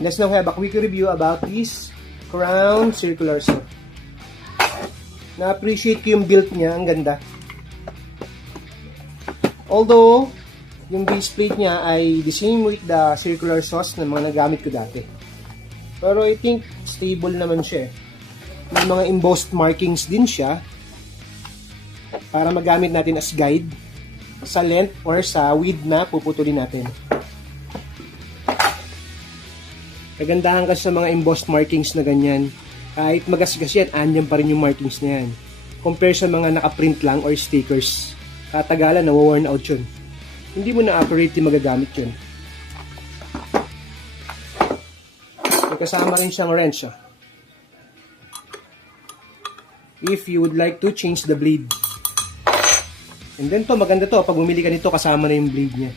Let's now have a quick review about this crown circular saw. Na-appreciate ko yung build niya, ang ganda. Although, yung base plate niya ay the same with the circular saws na mga nagamit ko dati. Pero I think stable naman siya. May mga embossed markings din siya para magamit natin as guide sa length or sa width na puputulin natin. Kagandahan kasi sa mga embossed markings na ganyan, kahit magasgas yan, andyan pa rin yung markings na yan. Compare sa mga nakaprint lang or stickers. Katagalan, nawa-worn out yun. Hindi mo na accurately magagamit yun. May kasama rin siyang wrench. If you would like to change the blade. And then to, maganda to, pag bumili ka nito, kasama na yung blade niya.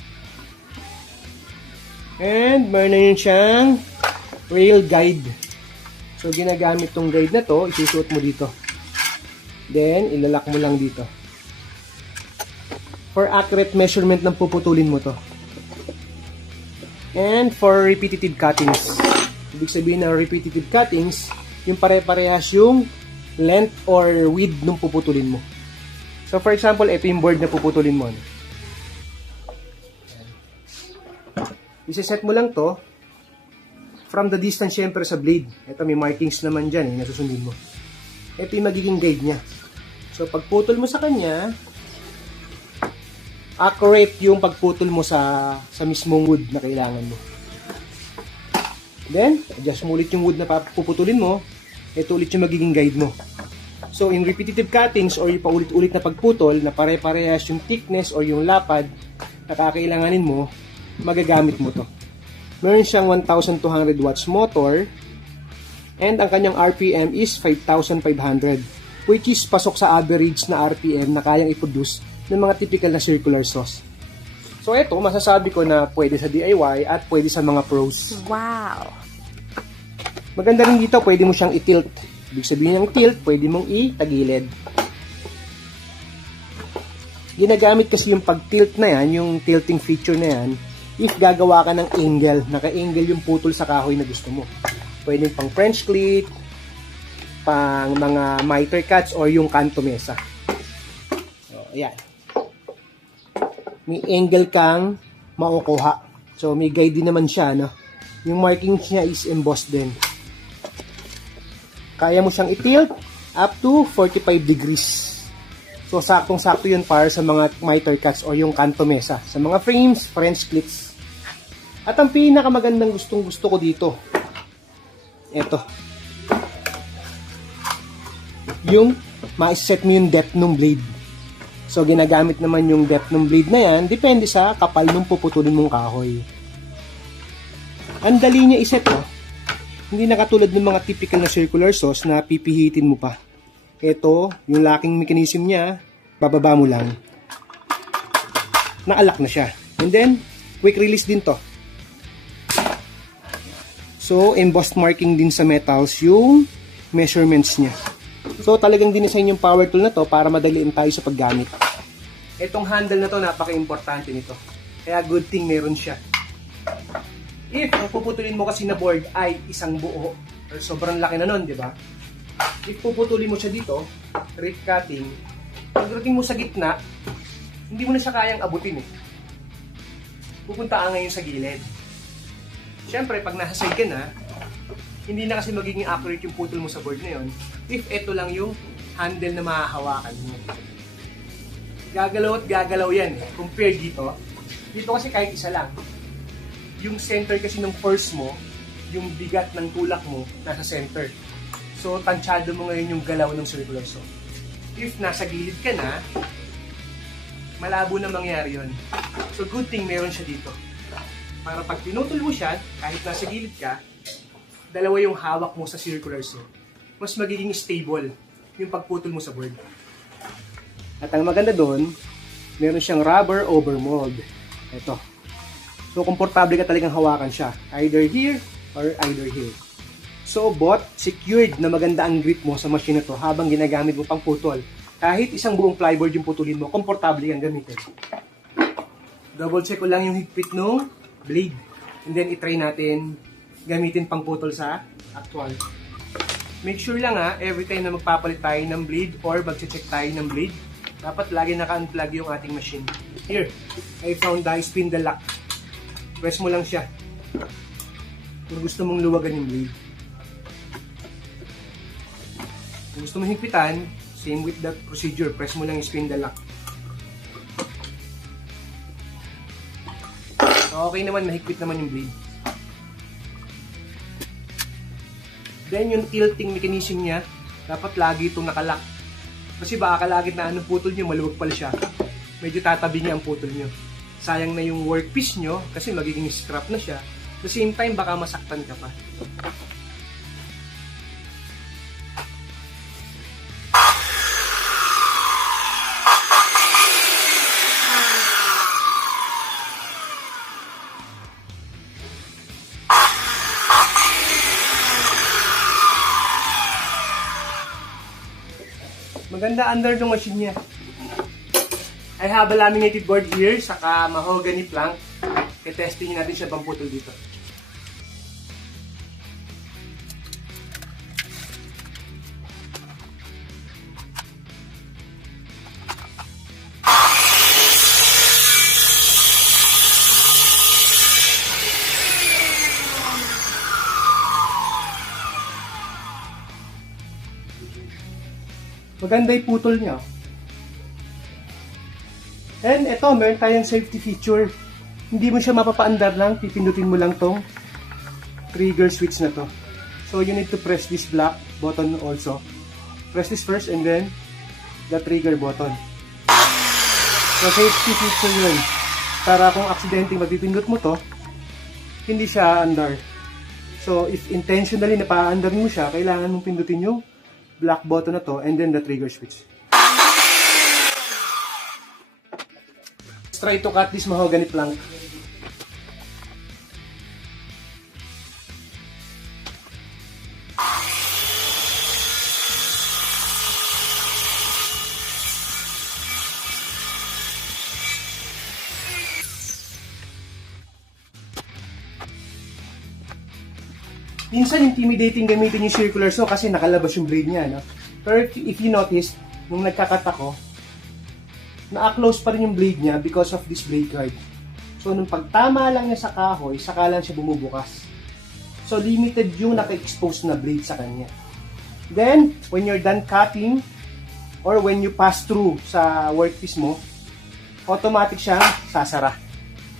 And meron na yun siyang rail guide. So, ginagamit tong guide na to, isusuot mo dito. Then, ilalak mo lang dito. For accurate measurement ng puputulin mo to. And for repetitive cuttings. Ibig sabihin ng repetitive cuttings, yung pare-parehas yung length or width ng puputulin mo. So, for example, ito yung board na puputulin mo. Isa-set mo lang to from the distance syempre sa blade. Ito may markings naman dyan nasusundin mo. Ito yung magiging guide niya. So pagputol mo sa kanya, accurate yung pagputol mo sa mismong wood na kailangan mo. Then, adjust mo ulit yung wood na puputulin mo. Ito ulit yung magiging guide mo. So in repetitive cuttings or yung paulit-ulit na pagputol na pare-parehas yung thickness or yung lapad na kakailanganin mo, magagamit mo to. Meron siyang 1,200 watts motor and ang kanyang RPM is 5,500 which is pasok sa average na RPM na kayang i-produce ng mga typical na circular saws. So ito, masasabi ko na pwede sa DIY at pwede sa mga pros. Wow! Maganda rin dito, pwede mo siyang i-tilt. Ibig sabihin ng tilt, pwede mong i-tagilid. Ginagamit kasi yung pag-tilt na yan, yung tilting feature na yan, if gagawa ka ng angle, naka-angle yung putol sa kahoy na gusto mo. Pwede pang French cleat, pang mga miter cuts, or yung canto mesa. So, ayan. May angle kang makukuha. So, may guide din naman siya, no? Yung markings niya is embossed din. Kaya mo siyang i-tilt up to 45 degrees. So, saktong-sakto yun para sa mga miter cuts o yung canto mesa. Sa mga frames, French clips. At ang pinakamagandang gustong-gusto ko dito, eto. Yung ma-set mo yung depth ng blade. So, ginagamit naman yung depth ng blade na yan, depende sa kapal ng puputulin mong kahoy. Ang dali niya iset, oh. Hindi na katulad ng mga typical na circular saws na pipihitin mo pa. Ito, yung locking mechanism niya, bababa mo lang. Naalak na siya. And then, quick release din to. So, embossed marking din sa metals yung measurements niya. So, talagang dinesign yung power tool na to para madaliin tayo sa paggamit. Itong handle na to, napaka-importante nito. Kaya good thing meron siya. If ang puputulin mo kasi na board ay isang buo, or sobrang laki na nun, di ba? If puputulin mo siya dito, thread cutting, pagdating mo sa gitna, hindi mo na siya kayang abutin eh. Pupunta ka ngayon sa gilid. Siyempre, pag nasa side ka na, hindi na kasi magiging accurate yung putol mo sa board na yun if ito lang yung handle na mahahawakan mo. Gagalaw at gagalaw yan. Compare dito. Dito kasi kahit isa lang. Yung center kasi ng force mo, yung bigat ng tulak mo, nasa center. So, tansyado mo ngayon yung galaw ng circular saw. If nasa gilid ka na, malabo na mangyari yun. So, good thing meron siya dito. Para pag pinutol mo siya, kahit nasa gilid ka, dalawa yung hawak mo sa circular saw. Mas magiging stable yung pagputol mo sa board. At ang maganda doon, meron siyang rubber overmold. Ito. So, komportable ka talagang hawakan siya. Either here or either here. So, both secured na maganda ang grip mo sa machine na to habang ginagamit mo pang putol. Kahit isang buong plyboard yung putulin mo, komportable kang gamitin. Double check ko lang yung higpit ng blade. And then, itry natin gamitin pang putol sa actual. Make sure lang every time na magpapalit tayo ng blade or magche-check tayo ng blade, dapat lagi naka-unplug yung ating machine. Here, I found the spindle lock. Press mo lang siya. Kung gusto mong luwagan yung blade. Kung gusto mong higpitan, same with that procedure. Press mo lang yung spindle lock. So, okay naman, mahigpit naman yung blade. Then, yung tilting mechanism niya, dapat lagi itong nakalock. Kasi baka kalagit na anong putol nyo, maluwag pala siya. Medyo tatabi niya ang putol nyo. Sayang na yung workpiece nyo, kasi magiging scrap na siya. At the same time, baka masaktan ka pa. Maganda under ng machine niya. I have a laminated board here, saka mahogany plank. I-testing natin siya pang putol dito. Maganda yung putol niya. And ito, meron tayong safety feature. Hindi mo siya mapapaandar lang, pipindutin mo lang tong trigger switch na to. So you need to press this black button also. Press this first and then the trigger button. So safety feature yun. Para kung aksidente mapipindot mo to, hindi siya andar. So if intentionally napaandar mo siya, kailangan mong pindutin yung black button na to and then the trigger switch. Let's try to cut this mahogany plank. Minsan intimidating gamitin yung circular saw kasi nakalabas yung blade niya, no? Pero if you notice, nung nagkakat ako, na-close pa rin yung blade niya because of this blade guard. So nung pagtama lang niya sa kahoy, saka lang siya bumubukas. So limited yung naka-expose na blade sa kanya. Then, when you're done cutting, or when you pass through sa workpiece mo, automatic siyang sasara.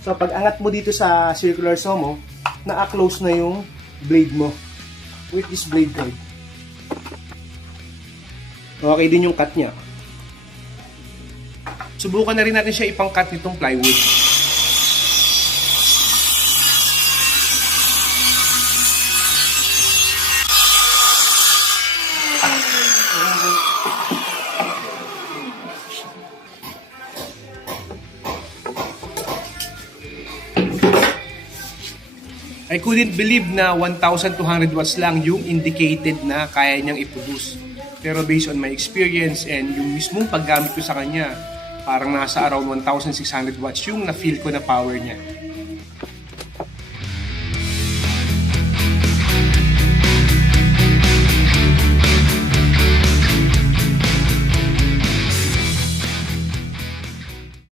So pag angat mo dito sa circular saw mo, na-close na yung blade mo with this blade guard. Okay din yung cut niya. Subukan na rin natin siya ipang-cut nitong plywood. I couldn't believe na 1,200 watts lang yung indicated na kaya niyang i-produce. Pero based on my experience and yung mismong paggamit ko sa kanya, parang nasa around 1,600 watts yung na-feel ko na power niya.